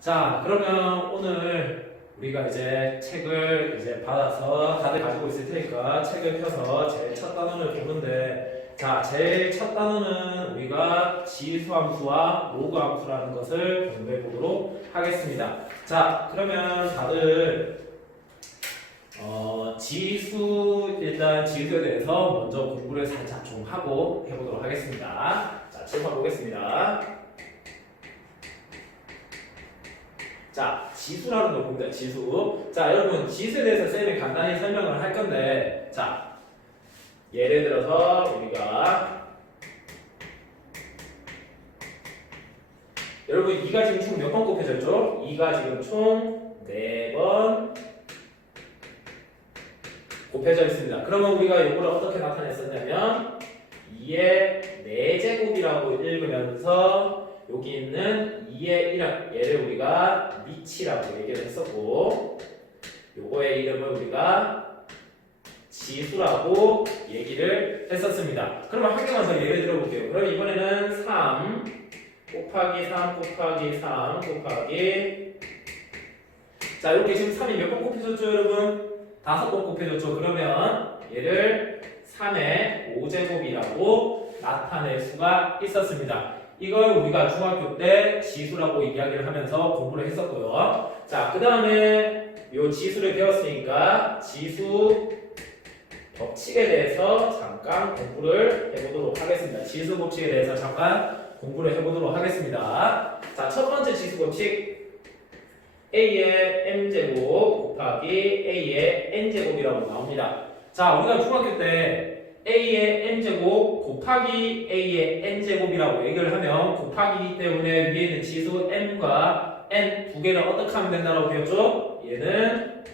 자, 그러면 오늘 우리가 이제 책을 이제 받아서 다들 가지고 있을 테니까 책을 펴서 제일 첫 단원을 보는데, 자, 제일 첫 단원은 우리가 지수함수와 로그함수라는 것을 공부해 보도록 하겠습니다. 자, 그러면 다들 일단 지수에 대해서 먼저 공부를 살짝 좀 하고 해보도록 하겠습니다. 자, 칠판 보겠습니다. 자, 지수라는 걸 봅니다. 지수. 자, 여러분, 지수에 대해서 쌤이 간단히 설명을 할 건데, 자, 예를 들어서 우리가 여러분 2가 지금 총 몇 번 곱해졌죠? 2가 지금 총 4번 곱해져 있습니다. 그러면 우리가 이걸 어떻게 나타냈었냐면 2의 4제곱이라고 읽으면서 여기 있는 2의 1은 얘를 우리가 미치라고 얘기를 했었고, 요거의 이름을 우리가 지수라고 얘기를 했었습니다. 그러면 한 개만 더 예를 들어볼게요. 그럼 이번에는 3 곱하기 3 곱하기 3 곱하기, 자, 이렇게 지금 3이 몇 번 곱해졌죠, 여러분? 5번 곱해졌죠. 그러면 얘를 3의 5제곱이라고 나타낼 수가 있었습니다. 이걸 우리가 중학교 때 지수라고 이야기를 하면서 공부를 했었고요. 자, 그 다음에 요 지수를 배웠으니까 지수 법칙에 대해서 잠깐 공부를 해보도록 하겠습니다. 지수 법칙에 대해서 잠깐 공부를 해보도록 하겠습니다. 자, 첫 번째 지수 법칙, A의 m제곱 곱하기 A의 n제곱이라고 나옵니다. 자, 우리가 중학교 때 A의 n제곱 곱하기 A의 n제곱이라고 얘기를 하면 곱하기이기 때문에 위에 있는 지수 m과 n 두 개를 어떻게 하면 된다고 배웠죠? 얘는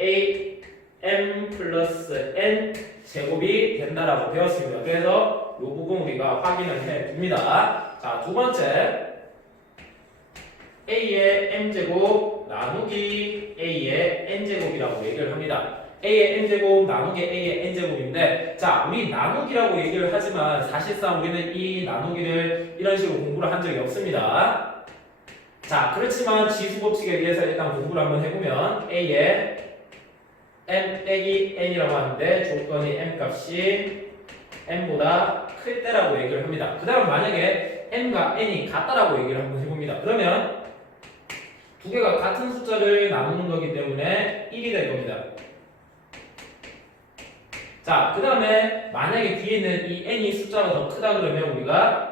A m 플러스 n 제곱이 된다라고 배웠습니다. 그래서 이 부분 우리가 확인을 해 둡니다. 자, 두 번째, A의 m제곱 나누기 A의 n제곱이라고 얘기를 합니다. A의 n제곱 나누기 A의 n제곱인데, 자, 우리 나누기라고 얘기를 하지만 사실상 우리는 이 나누기를 이런 식으로 공부를 한 적이 없습니다. 자, 그렇지만 지수 법칙에 의해서 일단 공부를 한번 해보면 A의 m 빼기 n이라고 하는데 조건이 m 값이 n보다 클 때라고 얘기를 합니다. 그 다음 만약에 m과 n이 같다라고 얘기를 한번 해봅니다. 그러면 두 개가 같은 숫자를 나누는 거기 때문에 1이 될 겁니다. 자, 그 다음에 만약에 뒤에 있는 이 n이 숫자가 더 크다 그러면 우리가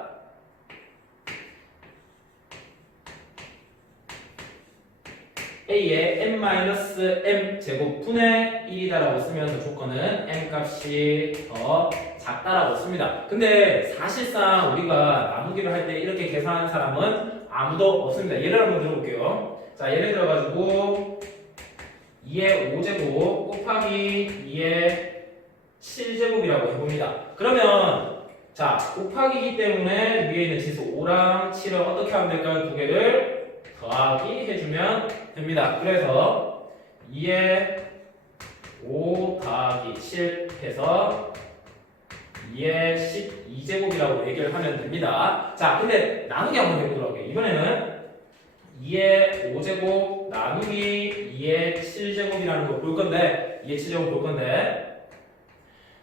A의 n-m 제곱분의 1이다라고 쓰면서 조건은 n 값이 더 작다라고 씁니다. 근데 사실상 우리가 나누기를 할 때 이렇게 계산하는 사람은 아무도 없습니다. 예를 한번 들어볼게요. 자, 예를 들어가지고 2의 5제곱 곱하기 2의 7제곱이라고 해봅니다. 그러면 자, 곱하기이기 때문에 위에 있는 지수 5랑 7을 어떻게 하면 될까요? 두 개를 더하기 해주면 됩니다. 그래서 2의 5 더하기 7 해서 2의 12제곱이라고 얘기를 하면 됩니다. 자, 근데 나누기 한번 해보도록 할게요. 이번에는 2의 5제곱 나누기 2의 7제곱이라는 거 볼 건데, 2의 7제곱 볼 건데,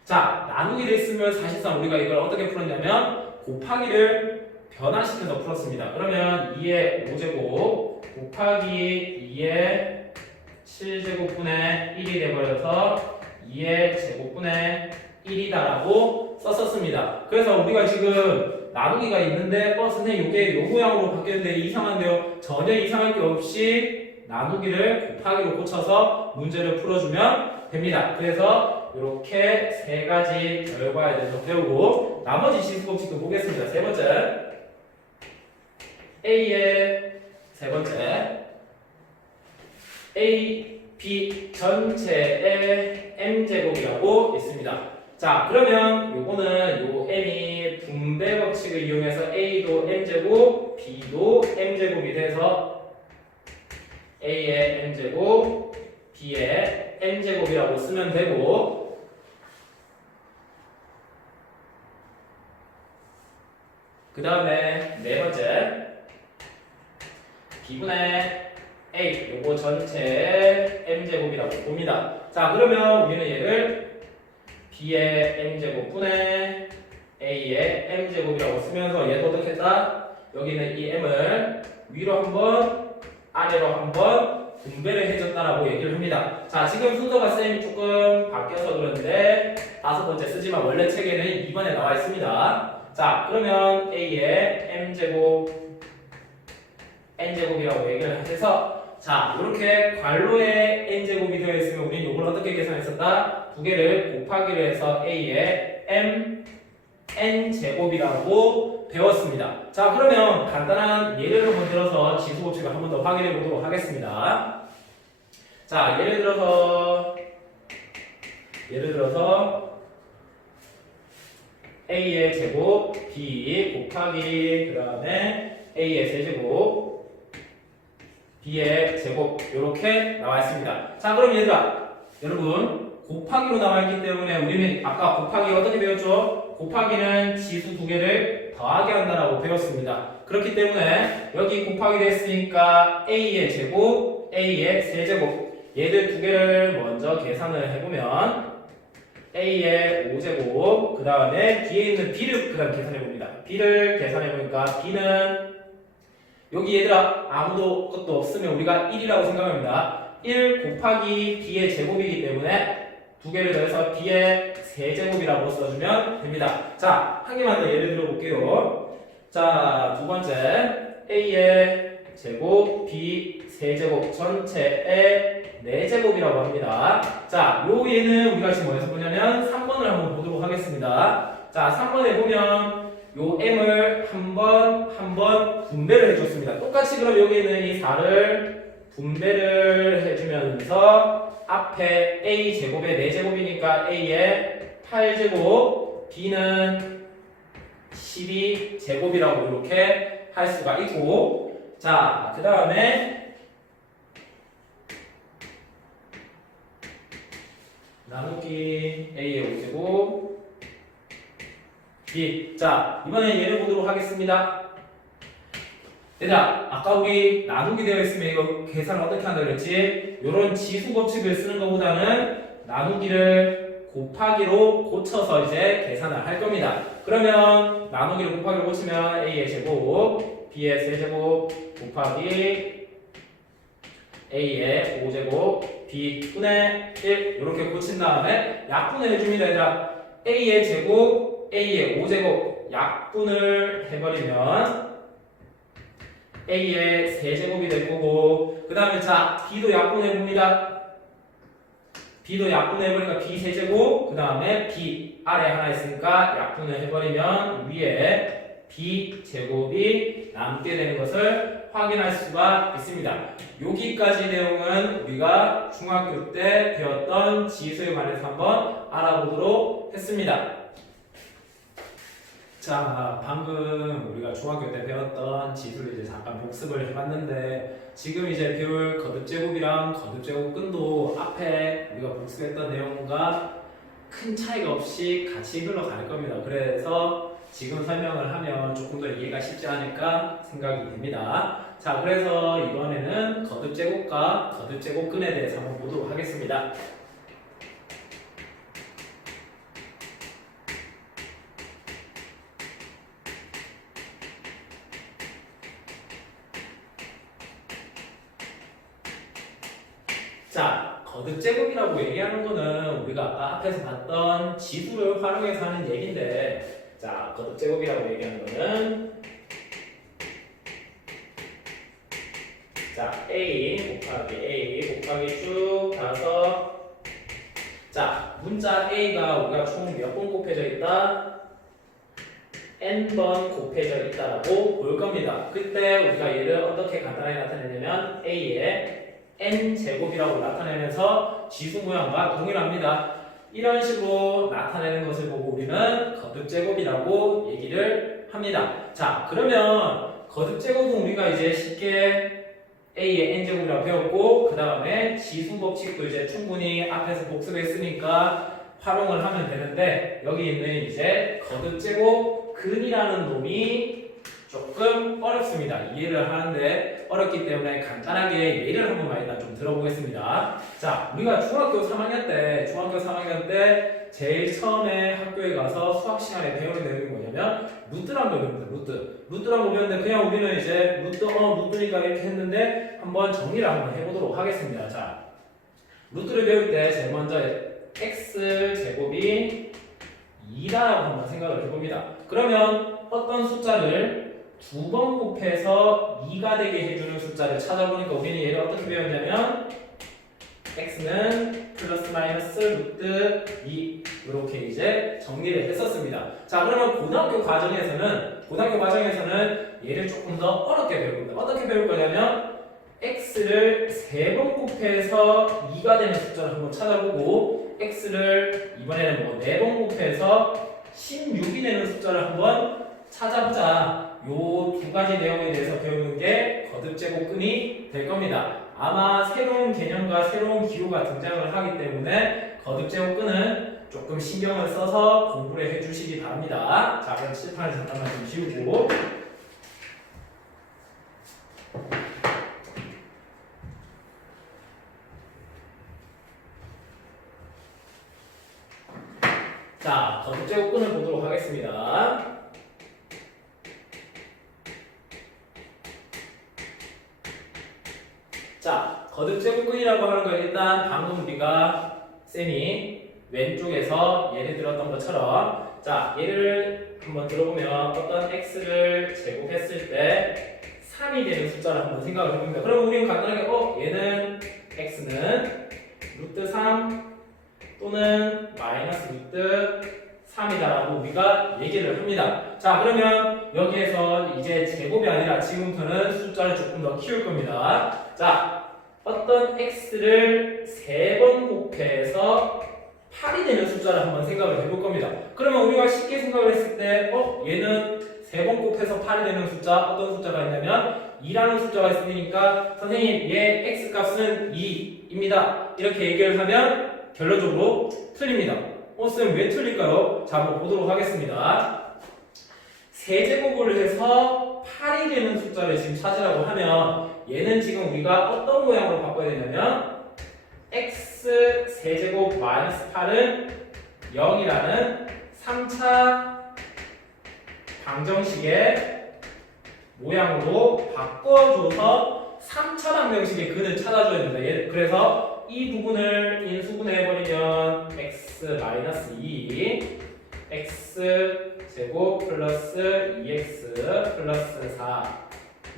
자, 나누기를 했으면 사실상 우리가 이걸 어떻게 풀었냐면 곱하기를 변화시켜서 풀었습니다. 그러면 2의 5제곱 곱하기 2의 7제곱분의 1이 돼버려서 2의 제곱분의 1이다라고 썼었습니다. 그래서 우리가 지금 나누기가 있는데 선생님 이게 요 모양으로 바뀌었는데 이상한데요? 전혀 이상할 게 없이 나누기를 곱하기로 고쳐서 문제를 풀어주면 됩니다. 그래서 이렇게 세 가지 결과에 대해서 배우고 나머지 지수 법칙도 보겠습니다. 세 번째, A의 세 번째, A, B 전체의 m제곱이라고 있습니다. 자, 그러면 요거는 요 m이 분배 법칙을 이용해서 A도 m제곱, B도 m제곱이 돼서 A의 m제곱, B의 m제곱이라고 쓰면 되고, 그 다음에 네 번째, b분의 a 요거 전체 m제곱이라고 봅니다. 자 그러면 우리는 얘를 b의 m제곱분의 a의 m제곱이라고 쓰면서 얘도 어떻게 했다? 여기는 이 m을 위로 한번 아래로 한번 분배를 해줬다라고 얘기를 합니다. 자 지금 순서가 쌤이 조금 바뀌어서 그런데 5번째 쓰지만 원래 책에는 2번에 나와 있습니다. 자 그러면 a의 n제곱이라고 얘기를 해서 자 이렇게 괄호에 n제곱이 되어 있으면 우리는 이걸 어떻게 계산했었다? 두 개를 곱하기를 해서 a의 n제곱이라고 배웠습니다. 자 그러면 간단한 예를 한번 들어서 지수법칙을 한 번 더 확인해 보도록 하겠습니다. 자 예를 들어서 a의 제곱 b 곱하기 그 다음에 a의 세제곱 b의 제곱 이렇게 나와 있습니다. 자 그럼 얘들아 여러분 곱하기로 나와 있기 때문에 우리는 아까 곱하기 어떻게 배웠죠? 곱하기는 지수 두 개를 더하게 한다라고 배웠습니다. 그렇기 때문에 여기 곱하기 됐으니까 a의 제곱, a의 세제곱 얘들 두 개를 먼저 계산을 해보면 a의 5제곱 그 다음에 b에 있는 b를 그 다음 계산해봅니다. b를 계산해보니까 b는 여기 얘들아 아무도 것도 없으면 우리가 1이라고 생각합니다. 1 곱하기 b의 제곱이기 때문에 두 개를 더해서 b의 세제곱이라고 써주면 됩니다. 자, 한 개만 더 예를 들어 볼게요. 자, 두 번째 a의 제곱, b 세제곱 전체의 4제곱이라고 합니다. 자, 요 얘는 우리가 지금 어디서 보냐면 3번을 한번 보도록 하겠습니다. 자, 3번에 보면 요 m을 한 번 분배를 해줬습니다. 똑같이 그럼 여기 있는 이 4를 분배를 해주면서 앞에 a 제곱의 4제곱이니까 a의 8제곱, b는 12제곱이라고 이렇게 할 수가 있고, 자, 그 다음에 나누기 a의 5제곱, b. 자, 이번에 예를 보도록 하겠습니다. 얘들아, 아까 우리 나누기 되어 있으면 이거 계산을 어떻게 한다 그랬지? 요런 지수 법칙을 쓰는 것보다는 나누기를 곱하기로 고쳐서 이제 계산을 할 겁니다. 그러면 나누기를 곱하기로 고치면 a의 제곱, b의 세제곱 곱하기 a의 5제곱, b분의 1 이렇게 고친 다음에 약분을 해줍니다. 얘들아, a의 제곱, a의 5제곱 약분을 해버리면 a의 세제곱이 될 거고, 그 다음에 자 b도 약분해봅니다. b도 약분해버리니까 b 세제곱, 그 다음에 b 아래 하나 있으니까 약분을 해버리면 위에 b 제곱이 남게 되는 것을 확인할 수가 있습니다. 여기까지 내용은 우리가 중학교 때 배웠던 지수에 관해서 한번 알아보도록 했습니다. 자, 방금 우리가 중학교 때 배웠던 지수를 이제 잠깐 복습을 해봤는데, 지금 이제 배울 거듭제곱이랑 거듭제곱근도 앞에 우리가 복습했던 내용과 큰 차이가 없이 같이 흘러갈 겁니다. 그래서 지금 설명을 하면 조금 더 이해가 쉽지 않을까 생각이 됩니다. 자, 그래서 이번에는 거듭제곱과 거듭제곱근에 대해서 한번 보도록 하겠습니다. 자, 거듭제곱이라고 얘기하는 거는 우리가 아까 앞에서 봤던 지수를 활용해서 하는 얘기인데, 자, 거듭제곱이라고 얘기하는 거는 자, a 곱하기 쭉 가서, 자, 문자 a가 우리가 총 몇 번 곱해져 있다? n번 곱해져 있다라고 볼 겁니다. 그때 우리가 얘를 어떻게 간단하게 나타내냐면 a의 n제곱이라고 나타내면서 지수 모양과 동일합니다. 이런 식으로 나타내는 것을 보고 우리는 거듭제곱이라고 얘기를 합니다. 자, 그러면 거듭제곱은 우리가 이제 쉽게 a의 n제곱이라고 배웠고, 그 다음에 지수 법칙도 이제 충분히 앞에서 복습했으니까 활용을 하면 되는데, 여기 있는 이제 거듭제곱 근이라는 놈이 조금 어렵습니다. 이해를 하는데 어렵기 때문에 간단하게 예를 한번 일단 좀 들어보겠습니다. 자, 우리가 중학교 3학년 때 제일 처음에 학교에 가서 수학 시간에 배우는 내용이 뭐냐면 루트란 걸 배웁니다. 루트란 걸 배우는데 그냥 우리는 이제 루트니까 이렇게 했는데 한번 정리를 한번 해보도록 하겠습니다. 자, 루트를 배울 때 제일 먼저 x 제곱이 2라고 한번 생각을 해봅니다. 그러면 어떤 숫자를 두 번 곱해서 2가 되게 해주는 숫자를 찾아보니까 우리는 얘를 어떻게 배웠냐면 x는 플러스 마이너스 루트 2 이렇게 이제 정리를 했었습니다. 자, 그러면 고등학교 과정에서는 얘를 조금 더 어렵게 배울 겁니다. 어떻게 배울 거냐면 x를 3번 곱해서 2가 되는 숫자를 한번 찾아보고 x를 이번에는 뭐 4번 곱해서 16이 되는 숫자를 한번 찾아보자. 요 두 가지 내용에 대해서 배우는 게 거듭제곱근이 될 겁니다. 아마 새로운 개념과 새로운 기호가 등장을 하기 때문에 거듭제곱근은 조금 신경을 써서 공부를 해주시기 바랍니다. 자, 그럼 칠판을 잠깐만 좀 지우고 자, 거듭제곱근을 보도록 하겠습니다. 자, 거듭제곱근이라고 하는 건 일단 방금 우리가 쌤이 왼쪽에서 예를 들었던 것처럼 자, 예를 한번 들어보면 어떤 x를 제곱했을 때 3이 되는 숫자를 한번 생각을 해봅니다. 그럼 우리는 간단하게 얘는 x는 루트 3 또는 마이너스 루트 3이다라고 우리가 얘기를 합니다. 자, 그러면 여기에서 이제 제곱이 아니라 지금부터는 숫자를 조금 더 키울 겁니다. 자, 어떤 x를 3번 곱해서 8이 되는 숫자를 한번 생각을 해볼 겁니다. 그러면 우리가 쉽게 생각을 했을 때 얘는 3번 곱해서 8이 되는 숫자 어떤 숫자가 있냐면 2라는 숫자가 있으니까 선생님 얘 x 값은 2입니다. 이렇게 얘기를 하면 결론적으로 틀립니다. 쌤 왜 틀릴까요? 자, 한번 보도록 하겠습니다. 세제곱을 해서 8이 되는 숫자를 지금 찾으라고 하면 얘는 지금 우리가 어떤 모양으로 바꿔야 되냐면 x 세제곱 마이너스 8은 0이라는 3차 방정식의 모양으로 바꿔줘서 3차 방정식의 근을 찾아줘야 된다. 그래서 이 부분을 인수분해해버리면 x 마이너스 2 x 제곱 플러스 2x 플러스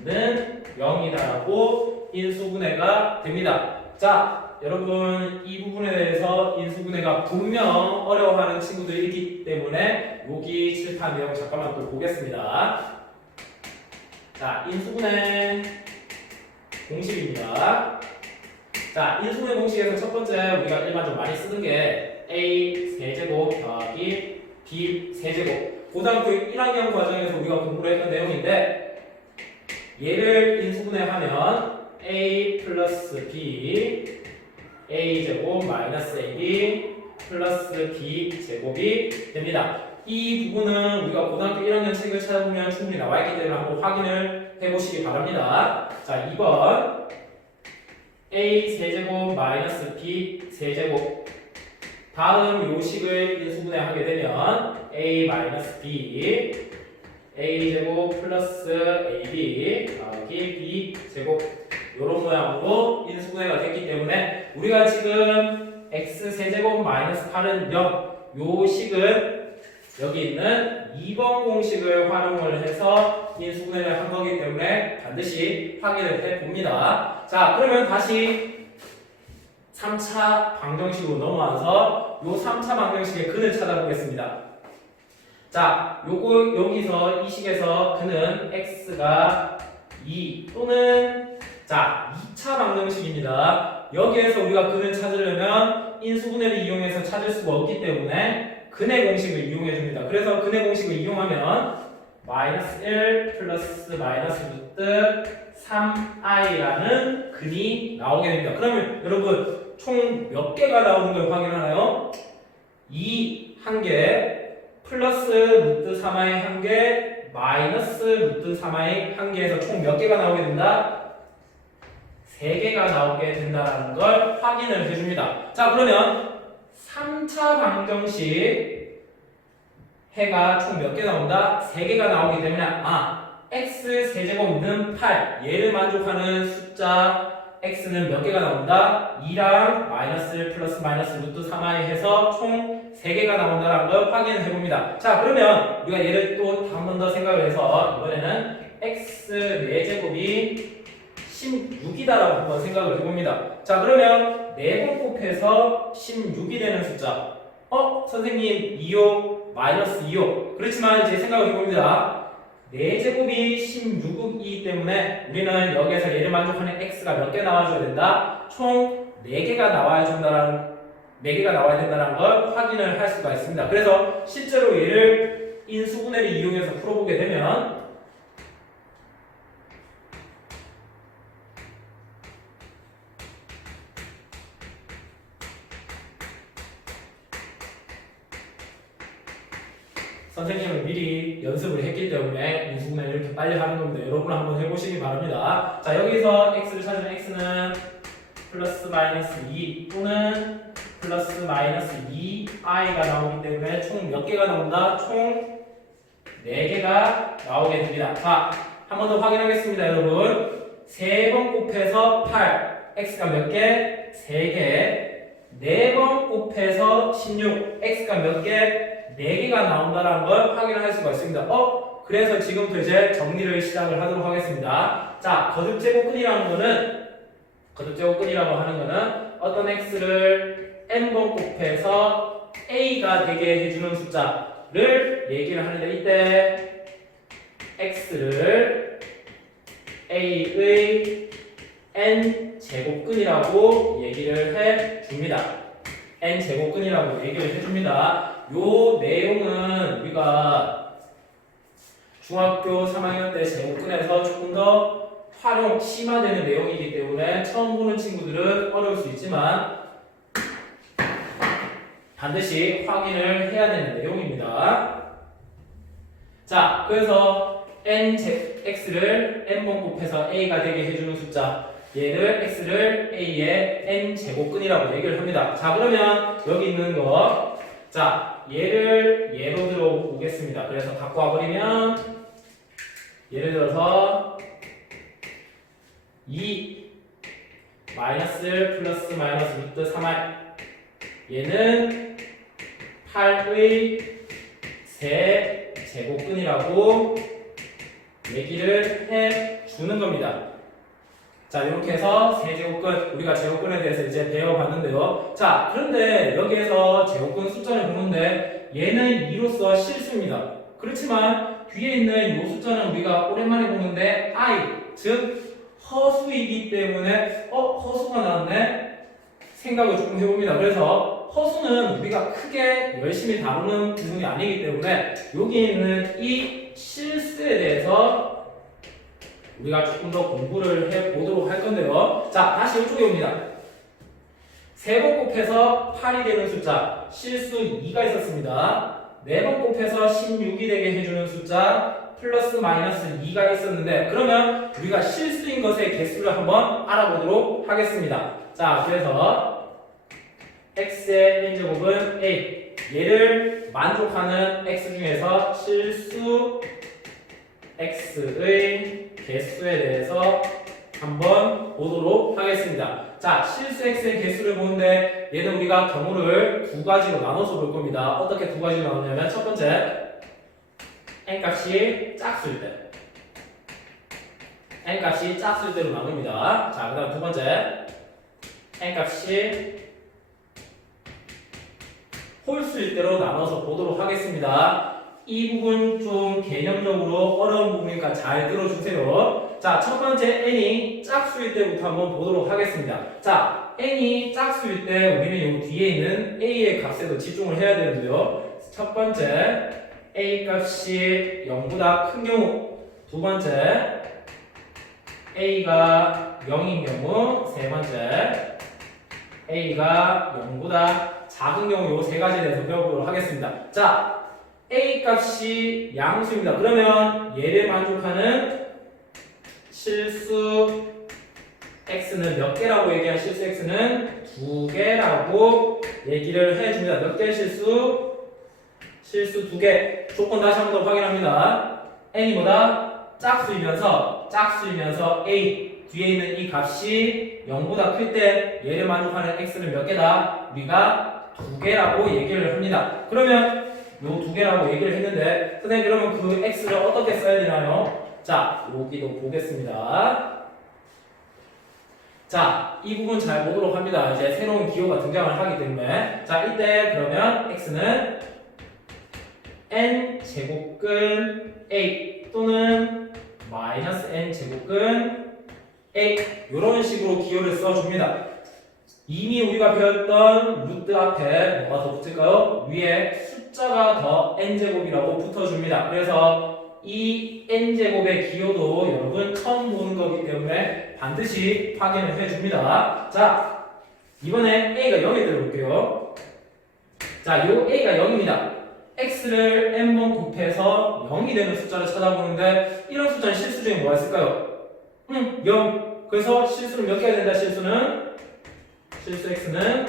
4는 0이다라고 인수분해가 됩니다. 자, 여러분 이 부분에 대해서 인수분해가 분명 어려워하는 친구들이 있기 때문에 여기 칠판 내용 잠깐만 또 보겠습니다. 자, 인수분해 공식입니다. 자, 인수분해 공식에서 첫 번째 우리가 일반적으로 많이 쓰는 게 a 세제곱 더하기 b 세제곱. 고등학교 1학년 과정에서 우리가 공부를 했던 내용인데 얘를 인수분해하면 a 플러스 b a 제곱 마이너스 ab 플러스 b 제곱이 됩니다. 이 부분은 우리가 고등학교 1학년 책을 찾아보면 충분히 나와 있기 때문에 한번 확인을 해보시기 바랍니다. 자, 2번 a 세제곱 마이너스 b 세제곱 다음 요식을 인수분해하게 되면 a 마이너스 b a 제곱 플러스 ab 더하기 b 제곱 이런 모양으로 인수분해가 됐기 때문에 우리가 지금 x 세제곱 마이너스 8은 0 요 식은 여기 있는 2번 공식을 활용을 해서 인수분해를 한 거기 때문에 반드시 확인을 해 봅니다. 자, 그러면 다시 3차 방정식으로 넘어와서 요 3차 방정식의 근을 찾아보겠습니다. 자, 여기서 이 식에서 근은 x가 2 또는 자, 2차 방정식입니다. 여기에서 우리가 근을 찾으려면 인수분해를 이용해서 찾을 수가 없기 때문에 근의 공식을 이용해 줍니다. 그래서 근의 공식을 이용하면 마이너스 1 플러스 마이너스 루트 3i라는 근이 나오게 됩니다. 그러면 여러분 총 몇 개가 나오는 걸 확인하나요? 2 한 개, 플러스 루트 3i 한 개, 마이너스 루트 3i 한 개에서 총 몇 개가 나오게 된다? 3개가 나오게 된다는 걸 확인을 해줍니다. 자, 그러면 3차 방정식 해가 총 몇 개 나온다? 3개가 나오기 때문에 x 세제곱은 8 얘를 만족하는 숫자 x는 몇 개가 나온다? 2랑 마이너스 플러스 마이너스 루트 3i 해서 총 3개가 나온다는 걸 확인을 해봅니다. 자, 그러면 우리가 얘를 또 한 번 더 생각을 해서 이번에는 x 4제곱이 16이다라고 한번 생각을 해봅니다. 자, 그러면 4번 곱해서 16이 되는 숫자. 선생님 2호 마이너스 2호. 그렇지만 이제 생각을 해봅니다. 4제곱이 16이기 때문에 우리는 여기에서 얘를 만족하는 x가 몇 개 나와줘야 된다? 총 4개가 나와야 된다는 걸 확인을 할 수가 있습니다. 그래서 실제로 얘를 인수분해를 이용해서 풀어보게 되면 선생님은 미리 연습을 했기 때문에 인수분해를 이렇게 빨리 하는 겁니다. 여러분 한번 해보시기 바랍니다. 자, 여기서 x를 찾으면 x는 플러스 마이너스 2 또는 플러스 마이너스 2i가 나오기 때문에 총 몇 개가 나온다? 총 4개가 나오게 됩니다. 자, 한 번 더 확인하겠습니다, 여러분. 3번 곱해서 8 x가 몇 개? 3개. 4번 곱해서 16 x가 몇 개? 4개가 나온다는 걸 확인을 할 수가 있습니다. 그래서 지금부터 이제 정리를 시작을 하도록 하겠습니다. 자, 거듭제곱근이라고 하는 거는 어떤 x를 n번 곱해서 a가 되게 해주는 숫자를 얘기를 하는데 이때 x를 a의 n제곱근이라고 얘기를 해줍니다. n제곱근이라고 얘기를 해줍니다. 요 내용은 우리가 중학교 3학년 때 제곱근에서 조금 더 심화되는 내용이기 때문에 처음 보는 친구들은 어려울 수 있지만 반드시 확인을 해야 되는 내용입니다. 자, 그래서 x를 n번 곱해서 a가 되게 해주는 숫자 얘를 x를 a의 n제곱근이라고 얘기를 합니다. 자, 그러면 여기 있는 거 자, 얘를 예로 들어보겠습니다. 그래서 갖고 와버리면 예를 들어서 2 마이너스 플러스 마이너스 루트 3i 얘는 8의 세제곱근이라고 얘기를 해주는 겁니다. 자, 이렇게 해서 세제곱근, 우리가 제곱근에 대해서 이제 배워봤는데요. 자, 그런데 여기에서 제곱근 숫자를 보는데 얘는 2로서 실수입니다. 그렇지만 뒤에 있는 이 숫자는 우리가 오랜만에 보는데 i, 즉 허수이기 때문에 허수가 나왔네? 생각을 조금 해봅니다. 그래서 허수는 우리가 크게 열심히 다루는 부분이 아니기 때문에 여기 있는 이 실수에 대해서 우리가 조금 더 공부를 해보도록 할 건데요. 자, 다시 이쪽에 옵니다. 3번 곱해서 8이 되는 숫자 실수 2가 있었습니다. 4번 곱해서 16이 되게 해주는 숫자 플러스 마이너스 2가 있었는데 그러면 우리가 실수인 것의 개수를 한번 알아보도록 하겠습니다. 자, 그래서 x의 n제곱은 a 얘를 만족하는 x 중에서 실수 x의 개수에 대해서 한번 보도록 하겠습니다. 자, 실수 x의 개수를 보는데 얘는 우리가 경우를 두 가지로 나눠서 볼 겁니다. 어떻게 두 가지로 나누냐면 첫 번째 n 값이 짝수일 때 n 값이 짝수일 때로 나눕니다. 자, 그 다음 두 번째 n 값이 홀수일 때로 나눠서 보도록 하겠습니다. 이 부분 좀 개념적으로 어려운 부분이니까 잘 들어주세요. 자, 첫 번째 n이 짝수일 때부터 한번 보도록 하겠습니다. 자, n이 짝수일 때 우리는 요 뒤에 있는 a의 값에도 집중을 해야 되는데요. 첫 번째 a 값이 0보다 큰 경우, 두 번째 a가 0인 경우, 세 번째 a가 0보다 작은 경우 요 세 가지에 대해서 배워보도록 하겠습니다. 자, a 값이 양수입니다. 그러면 얘를 만족하는 실수 x는 몇 개라고 얘기한 실수 x는 2개라고 얘기를 해줍니다. 몇 개의 실수? 실수 2개. 조건 다시 한 번 더 확인합니다. n이 뭐다? 짝수이면서 a 뒤에 있는 이 값이 0보다 클 때 얘를 만족하는 x는 몇 개다? 우리가 2개라고 얘기를 합니다. 그러면 요 2개라고 얘기를 했는데 선생님 그러면 그 x를 어떻게 써야 되나요? 자, 여기도 보겠습니다. 자, 이 부분 잘 보도록 합니다. 이제 새로운 기호가 등장을 하기 때문에 자, 이때 그러면 x는 n 제곱근 a 또는 마이너스 n 제곱근 a 이런 식으로 기호를 써줍니다. 이미 우리가 배웠던 루트 앞에 뭐가 더 붙을까요? 위에 숫자가 더 n제곱이라고 붙어줍니다. 그래서 이 n제곱의 기호도 여러분 처음 보는 거기 때문에 반드시 확인을 해줍니다. 자, 이번에 a가 0이 들어볼게요. 자, 요 a가 0입니다. x를 n번 곱해서 0이 되는 숫자를 찾아보는데 이런 숫자는 실수 중에 뭐가 있을까요? 0. 그래서 실수는 몇 개가 된다? 실수 x는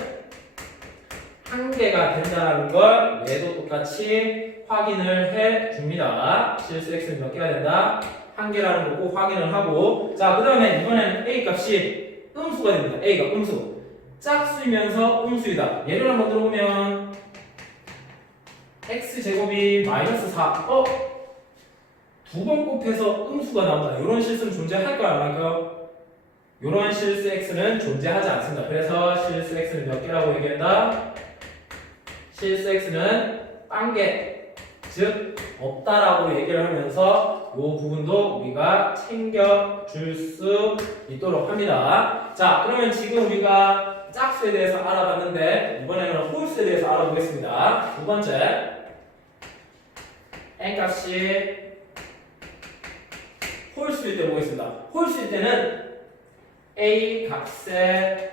1개가 된다는 걸 얘도 똑같이 확인을 해줍니다. 실수 x는 몇 개가 된다? 1개라는 거 꼭 확인을 하고 자, 그 다음에 이번에는 a 값이 음수가 됩니다. a가 음수. 짝수이면서 음수이다. 예를 한번 들어보면 x제곱이 마이너스 4 두 번 곱해서 음수가 나온다. 이런 실수는 존재할까요? 안 할까요? 이런 실수 x는 존재하지 않습니다. 그래서 실수 x는 몇 개라고 얘기한다? 실수 x는 1개 즉 없다라고 얘기를 하면서 이 부분도 우리가 챙겨줄 수 있도록 합니다. 자, 그러면 지금 우리가 짝수에 대해서 알아봤는데 이번에는 홀수에 대해서 알아보겠습니다. 두 번째 n값이 홀수일 때 보겠습니다. 홀수일 때는 a 값에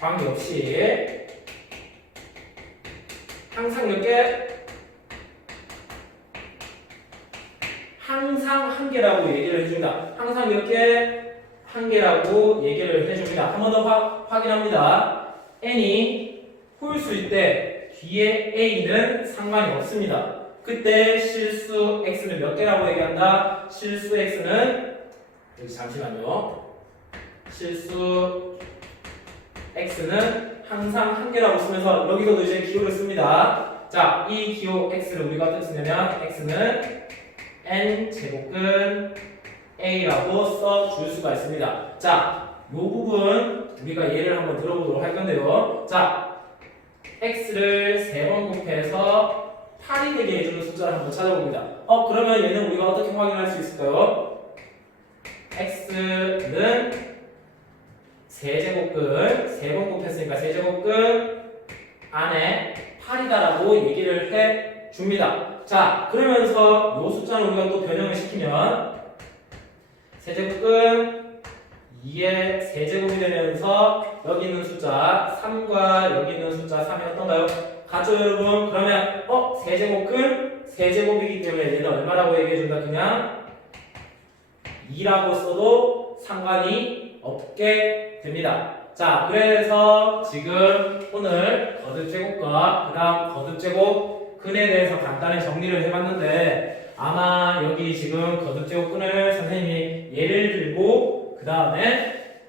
관계없이 항상 몇 개? 항상 1개라고 얘기를 해줍니다. 항상 몇 개? 1개라고 얘기를 해줍니다. 한 번 더 확인합니다. n이 홀수일 때 뒤에 a는 상관이 없습니다. 그때 실수 x는 몇 개라고 얘기한다? 실수 x는 여기 잠시만요. 실수 x는 항상 1개라고 쓰면서 여기서도 이제 기호를 씁니다. 자, 이 기호 x를 우리가 어떻게 쓰냐면 x는 n 제곱근 a라고 써줄 수가 있습니다. 자, 이 부분 우리가 예를 한번 들어보도록 할 건데요. 자, x를 3번 곱해서 8이 되게 해주는 숫자를 한번 찾아봅니다. 그러면 얘는 우리가 어떻게 확인할 수 있을까요? x는 세제곱근 3번 곱했으니까 세제곱근 안에 8이다라고 얘기를 해줍니다. 자, 그러면서 이 숫자는 우리가 또 변형을 시키면 세제곱근 2의 세제곱이 되면서 여기 있는 숫자 3과 여기 있는 숫자 3이 어떤가요? 같죠 여러분? 그러면 세제곱근 세제곱이기 때문에 얘는 얼마라고 얘기해준다? 그냥 2라고 써도 상관이 없게 됩니다. 자, 그래서 지금 오늘 거듭제곱과 그 다음 거듭제곱근에 대해서 간단히 정리를 해봤는데 아마 여기 지금 거듭제곱근을 선생님이 예를 들고 그 다음에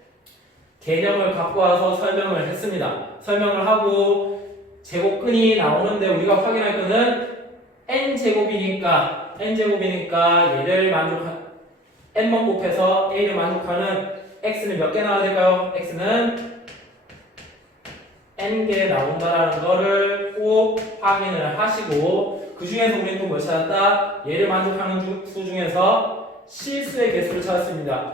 개념을 갖고 와서 설명을 했습니다. 설명을 하고 제곱근이 나오는데 우리가 확인할 거는 n제곱이니까 얘를 n번 곱해서 a를 만족하는 x는 몇 개 나와야 될까요? x는 n개 나온다라는 거를 꼭 확인을 하시고 그 중에서 우리는 또 뭘 찾았다? 얘를 만족하는 수 중에서 실수의 개수를 찾았습니다.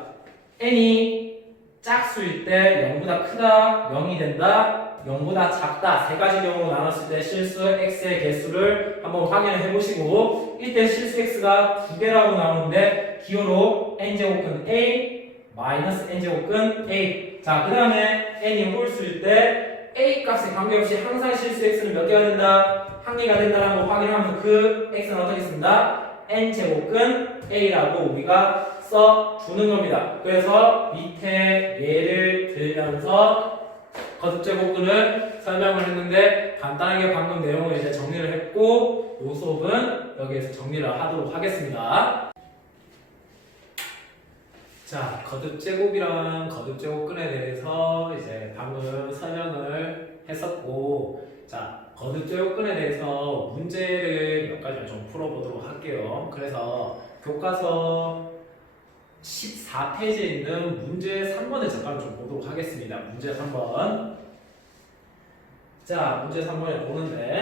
n이 짝수일 때 0보다 크다, 0이 된다, 0보다 작다 세 가지 경우로 나눴을 때 실수 x의 개수를 한번 확인을 해보시고 이때 실수 x가 2개라고 나오는데 기호로 n제곱근 a 마이너스 n제곱근 a 자, 그 다음에 n이 홀수일 때 a 값에 관계없이 항상 실수 x는 몇 개가 된다? 1개가 된다는 걸 확인하면서 그 x는 어떻게 쓴다? n제곱근 a라고 우리가 써주는 겁니다. 그래서 밑에 예를 들면서 거듭제곱근을 설명을 했는데 간단하게 방금 내용을 이제 정리를 했고 요 수업은 여기에서 정리를 하도록 하겠습니다. 자, 거듭제곱이랑 거듭제곱근에 대해서 이제 방금 설명을 했었고, 자, 거듭제곱근에 대해서 문제를 몇 가지 좀 풀어보도록 할게요. 그래서 교과서 14페이지에 있는 문제 3번을 잠깐 좀 보도록 하겠습니다. 문제 3번. 자, 문제 3번을 보는데,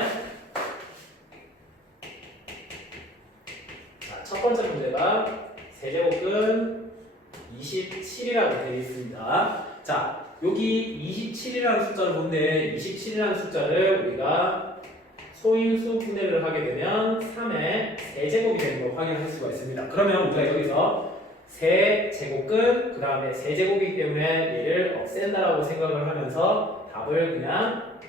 자, 첫 번째 문제가 세제곱근 27이라고 되어 있습니다. 자, 여기 27이라는 숫자를 보는데 27이라는 숫자를 우리가 소인수 분해를 하게 되면 3의 세제곱이 되는 걸 확인할 수가 있습니다. 그러면 우리가 여기서 세제곱근 그 다음에 세제곱이기 때문에 얘를 없앤다라고 생각을 하면서 답을 그냥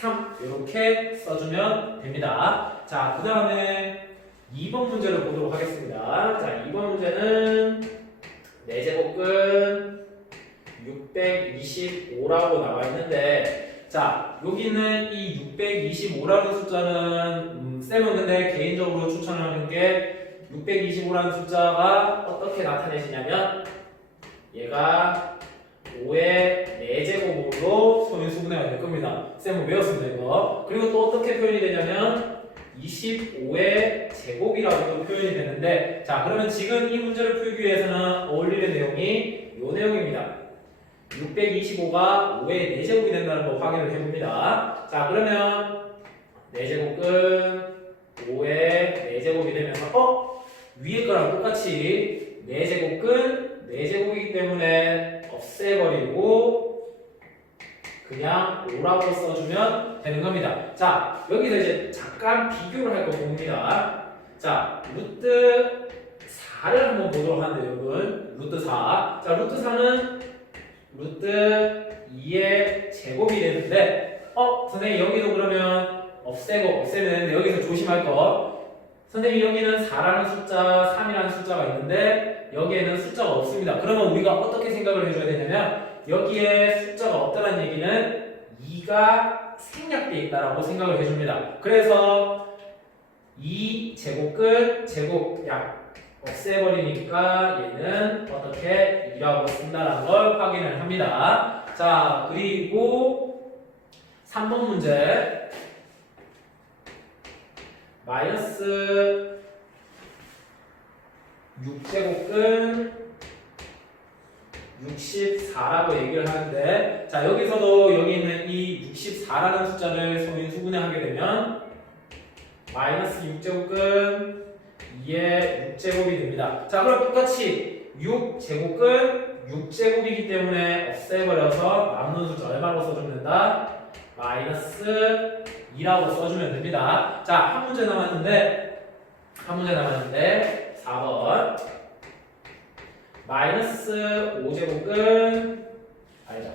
3 이렇게 써주면 됩니다. 자, 그 다음에 2번 문제를 보도록 하겠습니다. 자, 2번 문제는 4제곱근 625라고 나와 있는데, 자, 여기는 이 625라는 숫자는 쌤은 근데 개인적으로 추천하는 게 625라는 숫자가 어떻게 나타내시냐면 얘가 5의 4제곱으로 소인수분해가 될 겁니다. 쌤은 외웠습니다 이거. 그리고 또 어떻게 표현이 되냐면 25의 제곱이라고도 표현이 되는데, 자, 그러면 지금 이 문제를 풀기 위해서는 어울리는 내용이 이 내용입니다. 625가 5의 4제곱이 된다는 거 확인을 해봅니다. 자, 그러면 4제곱은 5의 4제곱이 되면서 위에 거랑 똑같이 4제곱은 4제곱이기 때문에 없애버리고 그냥 5라고 써주면 되는 겁니다. 자, 여기서 이제 잠깐 비교를 할 거 봅니다. 자, 루트 4를 한번 보도록 하는데, 여러분. 루트 4. 자, 루트 4는 루트 2의 제곱이 되는데, 선생님, 여기도 그러면 없애면 되는데, 여기서 조심할 거. 선생님, 여기는 4라는 숫자, 3이라는 숫자가 있는데, 여기에는 숫자가 없습니다. 그러면 우리가 어떻게 생각을 해줘야 되냐면, 여기에 숫자가 없다는 얘기는 2가 생략되어 있다라고 생각을 해줍니다. 그래서 2제곱끝 제곱 약 없애버리니까 얘는 어떻게 2라고 쓴다는 걸 확인을 합니다. 자, 그리고 3번 문제 마이너스 6제곱끝 64라고 얘기를 하는데, 자, 여기서도 여기 있는 이 64라는 숫자를 소인수분해하게 되면 마이너스 6제곱근 2의 6제곱이 됩니다. 자, 그럼 똑같이 6제곱근 6제곱이기 때문에 없애버려서 남는 숫자 얼마로 써주면 된다? 마이너스 2라고 써주면 됩니다. 자, 한 문제 남았는데 4번 마이너스 5제곱은 아니다.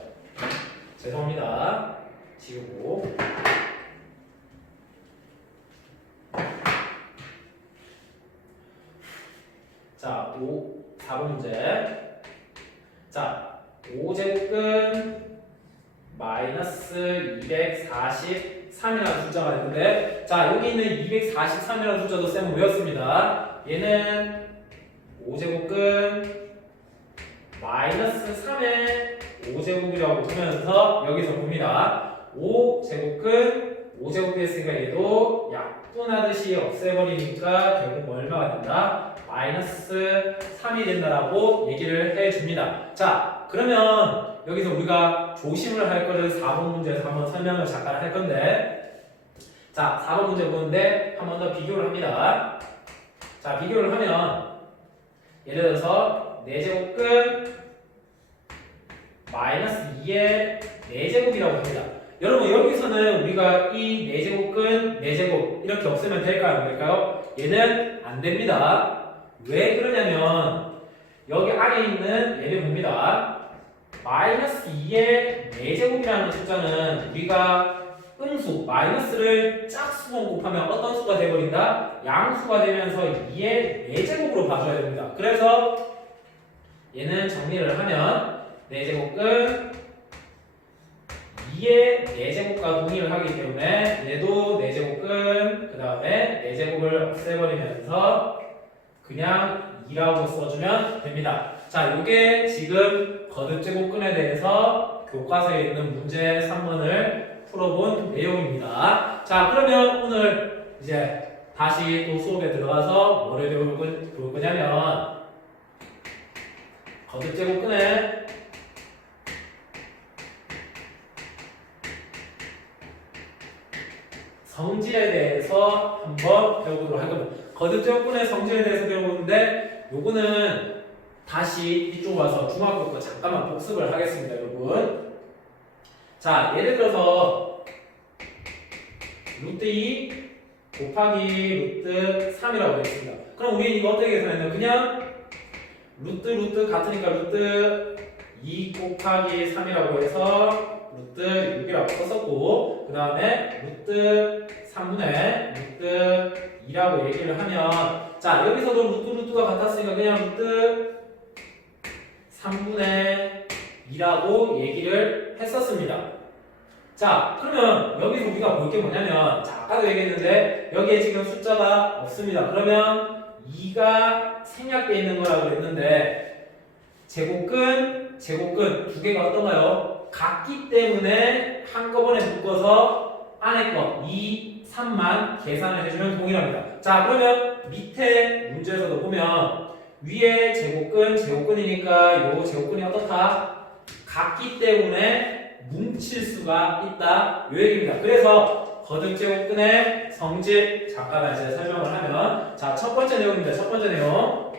죄송합니다. 지우고. 자, 4번 문제. 자, 5제곱은 마이너스 243이라는 숫자가 있는데, 자, 여기 있는 243이라는 숫자도 쌤은 외웠습니다. 얘는 5제곱은 마이너스 3의 5제곱이라고 두면서 여기서 봅니다. 5제곱은 5제곱 됐으니까 얘도 약분하듯이 없애버리니까 결국 뭐 얼마가 된다? 마이너스 3이 된다라고 얘기를 해줍니다. 자, 그러면 여기서 우리가 조심을 할 거를 4번 문제에서 한번 설명을 잠깐 할 건데, 자, 4번 문제 보는데 한 번 더 비교를 합니다. 자, 비교를 하면 예를 들어서 4제곱은 마이너스 2의 4제곱이라고 합니다. 여러분, 여기서는 우리가 이 4제곱은 4제곱 이렇게 없애면 될까요? 안 될까요? 얘는 안 됩니다. 왜 그러냐면 여기 안에 있는 얘를 봅니다. 마이너스 2의 4제곱이라는 숫자는 우리가 음수 마이너스를 짝수번 곱하면 어떤 수가 되어버린다? 양수가 되면서 2의 4제곱으로 봐줘야 됩니다. 그래서 얘는 정리를 하면 4제곱은 2의 4제곱과 동일을 하기 때문에 얘도 4제곱은 그 다음에 4제곱을 없애버리면서 그냥 2라고 써주면 됩니다. 자, 요게 지금 거듭제곱근에 대해서 교과서에 있는 문제 3번을 풀어본 내용입니다. 자, 그러면 오늘 이제 다시 또 수업에 들어가서 뭐를 배울 거냐면 거듭제곱근의 성질에 대해서 한번 배워보도록 할 겁니다. 거듭제곱근의 성질에 대해서 배워보는데 요거는 다시 이쪽 와서 중학교 거 잠깐만 복습을 하겠습니다, 여러분. 자, 예를 들어서 루트 2 곱하기 루트 3이라고 되어 있습니다. 그럼 우리 이거 어떻게 계산했나요? 그냥 루트 같으니까 루트 2 곱하기 3이라고 해서 루트 6이라고 썼었고, 그 다음에 루트 3분의 루트 2라고 얘기를 하면, 자, 여기서도 루트가 같았으니까 그냥 루트 3분의 2라고 얘기를 했었습니다. 자, 그러면 여기서 우리가 볼 게 뭐냐면, 자, 아까도 얘기했는데 여기에 지금 숫자가 없습니다. 그러면 2가 생략되어 있는 거라고 그랬는데 제곱근 두 개가 어떤가요? 같기 때문에 한꺼번에 묶어서 안에 거 2, 3만 계산을 해주면 동일합니다. 자, 그러면 밑에 문제에서도 보면 위에 제곱근이니까 요 제곱근이 어떻다? 같기 때문에 뭉칠 수가 있다, 요 얘기입니다. 그래서 거듭제곱근의 성질 잠깐만 이제 설명을 하면, 자, 첫 번째 내용입니다. 첫 번째 내용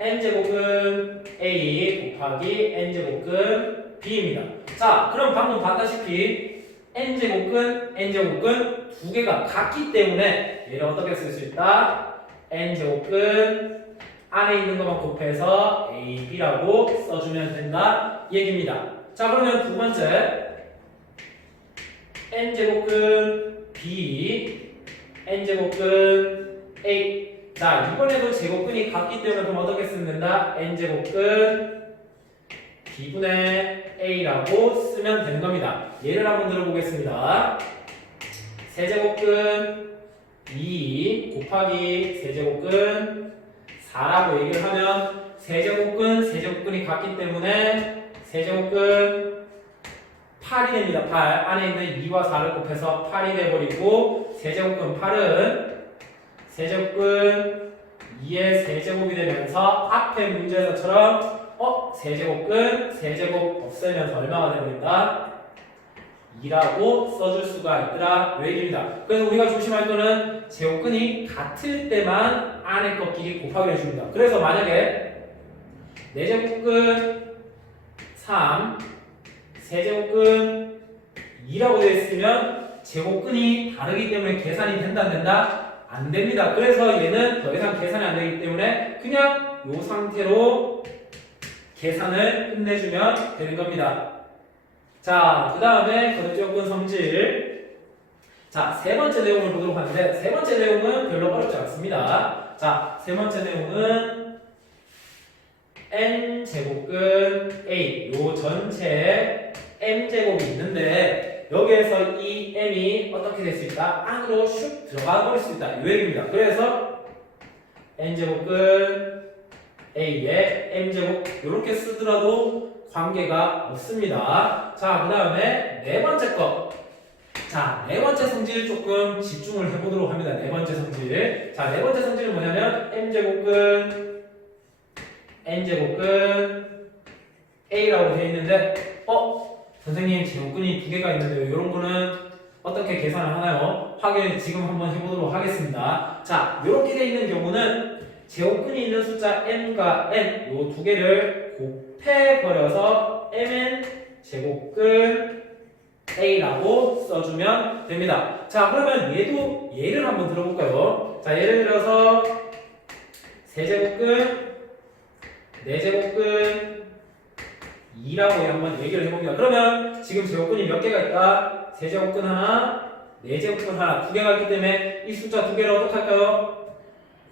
n제곱근 a 곱하기 n제곱근 b입니다. 자, 그럼 방금 봤다시피 n제곱근 두 개가 같기 때문에 얘를 어떻게 쓸 수 있다? n제곱근 안에 있는 것만 곱해서 a, b라고 써주면 된다 얘기입니다. 자, 그러면 두 번째 n제곱근 b, n제곱근 a. 자, 이번에도 제곱근이 같기 때문에 그럼 어떻게 쓰면 된다? n제곱근 b분의 a라고 쓰면 되는 겁니다. 예를 한번 들어보겠습니다. 세제곱근 2 곱하기 세제곱근 4라고 얘기를 하면 세제곱근이 같기 때문에 세제곱근 8이 됩니다. 8. 안에 있는 2와 4를 곱해서 8이 돼버리고, 세제곱근 8은 세제곱근 2의 세제곱이 되면서 앞에 문제에서처럼 세제곱근 세제곱 없애면서 얼마가 되버린다? 2라고 써줄 수가 있더라, 요 얘기입니다. 그래서 우리가 조심할 거는 제곱근이 같을 때만 안에 꺾기 곱하기 해줍니다. 그래서 만약에 4제곱근 3, 세제곱근 2라고 되어 있으면 제곱근이 다르기 때문에 계산이 된다 안 된다? 안 됩니다. 그래서 얘는 더 이상 계산이 안 되기 때문에 그냥 이 상태로 계산을 끝내주면 되는 겁니다. 자, 그 다음에 거듭제곱근 성질. 자, 세 번째 내용을 보도록 하는데, 세 번째 내용은 별로 어렵지 않습니다. 자, 세 번째 내용은 n제곱근 a, 요 전체에 m제곱이 있는데 여기에서 이 m이 어떻게 될 수 있다? 안으로 슉 들어가 버릴 수 있다, 요 얘기입니다. 그래서 n제곱근 a에 m제곱 이렇게 쓰더라도 관계가 없습니다. 자, 그 다음에 네 번째 거. 자, 네 번째 성질 조금 집중을 해보도록 합니다. 네 번째 성질. 자, 네 번째 성질은 뭐냐면 m제곱근 n제곱근 a라고 되어 있는데, 선생님 제곱근이 두 개가 있는데요. 이런 거는 어떻게 계산을 하나요? 확인 지금 한번 해보도록 하겠습니다. 자, 이렇게 되어 있는 경우는 제곱근이 있는 숫자 m과 n 요 두 개를 곱해버려서 mn 제곱근 a라고 써주면 됩니다. 자, 그러면 얘도 예를 한번 들어볼까요? 자, 예를 들어서 세제곱근, 네제곱근 2라고 한번 얘기를 해봅니다. 그러면 지금 제곱근이 몇 개가 있다? 세제곱근 하나, 네제곱근 하나, 두 개가 있기 때문에 이 숫자 두 개를 어떻게 할까요?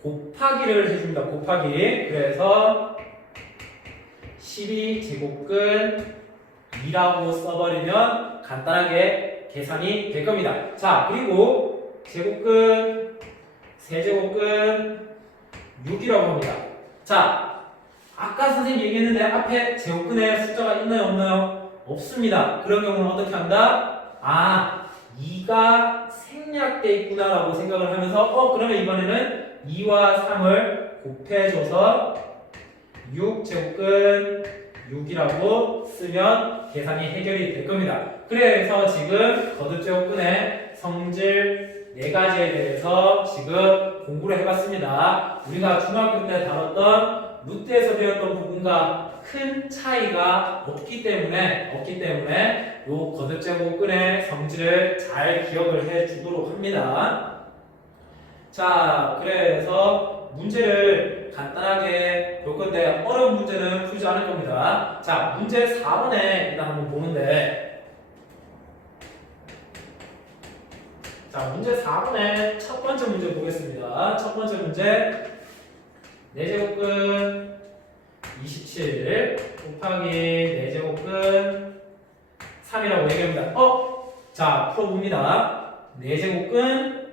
곱하기를 해줍니다. 곱하기. 그래서 12제곱근 2라고 써버리면 간단하게 계산이 될 겁니다. 자, 그리고 제곱근, 세제곱근 6이라고 합니다. 자, 아까 선생님이 얘기했는데 앞에 제곱근에 숫자가 있나요? 없나요? 없습니다. 그런 경우는 어떻게 한다? 아, 2가 생략돼 있구나라고 생각을 하면서 그러면 이번에는 2와 3을 곱해줘서 6제곱근 6이라고 쓰면 계산이 해결이 될 겁니다. 그래서 지금 거듭제곱근의 성질 4가지에 대해서 지금 공부를 해봤습니다. 우리가 중학교 때 다뤘던 루트에서 배웠던 부분과 큰 차이가 없기 때문에 요 거듭제곱근의 성질을 잘 기억을 해 주도록 합니다. 자, 그래서 문제를 간단하게 볼 건데 어려운 문제는 풀지 않을 겁니다. 자, 문제 4번에 일단 한번 보는데, 자, 문제 4번에 첫 번째 문제 보겠습니다. 첫 번째 문제 4제곱근 27 곱하기 4제곱근 3이라고 얘기합니다. 자, 풀어봅니다. 4제곱근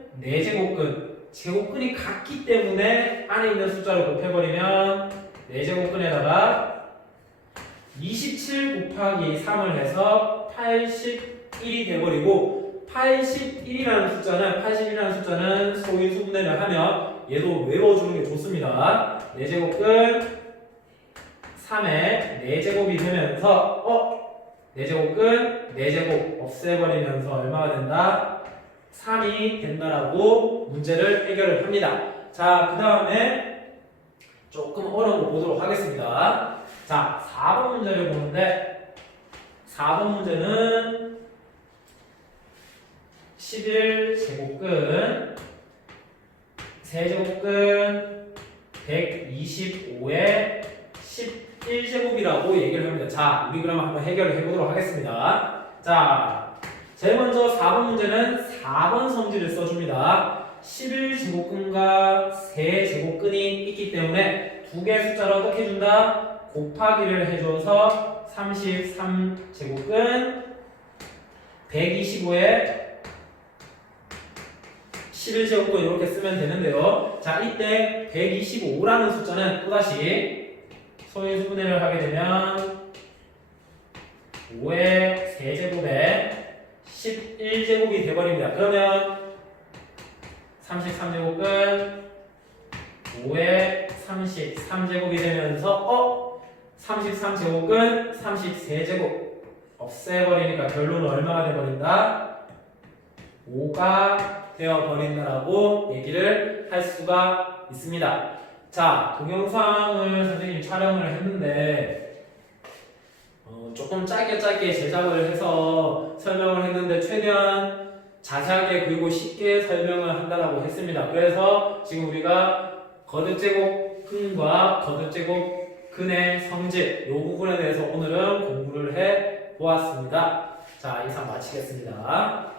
제곱근이 같기 때문에 안에 있는 숫자를 곱해버리면 4제곱근에다가 27 곱하기 3을 해서 81이 돼버리고, 81이라는 숫자는 소인수분해를 하면 얘도 외워주는 게 좋습니다. 4제곱근 3의 4제곱이 되면서 4제곱근 4제곱 없애버리면서 얼마가 된다? 3이 된다라고 문제를 해결을 합니다. 자, 그 다음에 조금 어려운 거 보도록 하겠습니다. 자, 4번 문제를 보는데 4번 문제는 11제곱근 세제곱근 125에 11제곱이라고 얘기를 합니다. 자, 우리 그러면 한번 해결을 해보도록 하겠습니다. 자, 제일 먼저 4번 문제는 4번 성질을 써줍니다. 11제곱근과 세제곱근이 있기 때문에 두 개의 숫자를 어떻게 해준다? 곱하기를 해줘서 33제곱근 125에 11제곱근 이렇게 쓰면 되는데요. 자, 이때 125라는 숫자는 또다시 소인수분해를 하게 되면 5의 세제곱에 11제곱이 돼버립니다. 그러면 33제곱은 5의 33제곱이 되면서 33제곱은 33제곱 없애버리니까 결론은 얼마가 돼버린다? 5가 되어버린다라고 얘기를 할 수가 있습니다. 자, 동영상을 선생님이 촬영을 했는데 조금 짧게 제작을 해서 설명을 했는데 최대한 자세하게 그리고 쉽게 설명을 한다라고 했습니다. 그래서 지금 우리가 거듭제곱근과 거듭제곱근의 성질 이 부분에 대해서 오늘은 공부를 해 보았습니다. 자, 이상 마치겠습니다.